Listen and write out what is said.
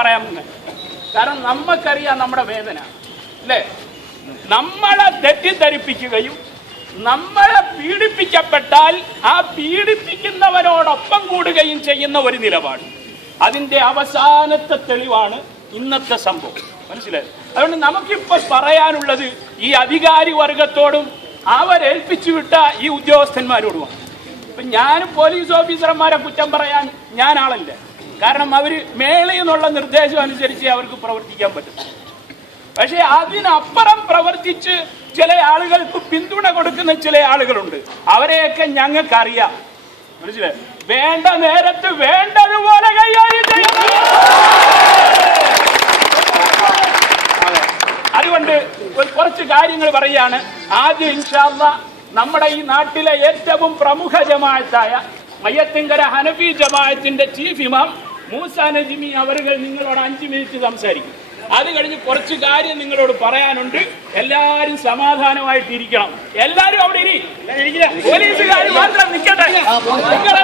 പറയാൻ പോകുന്നത്. കാരണം നമുക്കറിയാം നമ്മുടെ വേദന അല്ലേ. നമ്മളെ തെറ്റിദ്ധരിപ്പിക്കുകയും നമ്മളെ പീഡിപ്പിക്കപ്പെട്ടാൽ ആ പീഡിപ്പിക്കുന്നവരോടൊപ്പം കൂടുകയും ചെയ്യുന്ന ഒരു നിലപാട്, അതിന്റെ അവസാനത്തെ തെളിവാണ് ഇന്നത്തെ സംഭവം. മനസ്സിലായി? അതുകൊണ്ട് നമുക്കിപ്പോ പറയാനുള്ളത് ഈ അധികാരി വർഗത്തോടും അവരേൽപ്പിച്ചു വിട്ട ഈ ഉദ്യോഗസ്ഥന്മാരോടുമാണ്. ഇപ്പൊ ഞാൻ പോലീസ് ഓഫീസർമാരെ കുറ്റം പറയാൻ ഞാൻ ആളല്ല. കാരണം അവര് മേളിൽ നിന്നുള്ള നിർദ്ദേശം അനുസരിച്ച് അവർക്ക് പ്രവർത്തിക്കാൻ പറ്റും. പക്ഷെ അതിനപ്പുറം പ്രവർത്തിച്ച് ചില ആളുകൾക്ക് പിന്തുണ കൊടുക്കുന്ന ചില ആളുകളുണ്ട്. അവരെയൊക്കെ ഞങ്ങൾക്കറിയാം. മനസ്സിലായി? വേണ്ട നേരത്ത് വേണ്ടതുപോലെ കൈകാര്യം ചെയ്യണം. അതുകൊണ്ട് കുറച്ച് കാര്യങ്ങൾ പറയാണ്. ആദ്യം ഇൻഷാ അല്ലാഹ് നമ്മുടെ ഈ നാട്ടിലെ ഏറ്റവും പ്രമുഖ ജമാഅത്തായ മയ്യത്തിങ്കര ഹനഫി ജമാഅത്തിന്റെ ചീഫ് ഇമാം മൂസ നജ്മി അവர்கள் നിങ്ങളോട് 5 മിനിറ്റ് സംസാരിക്കും. അത് കഴിഞ്ഞ് കുറച്ച് കാര്യം നിങ്ങളോട് പറയാനുണ്ട്. എല്ലാരും സമാധാനമായിട്ടിരിക്കണം. എല്ലാരും അവിടെ ഇരിക്കില്ല, പോലീസുകാർ മാത്രം നിൽക്കട്ടെ.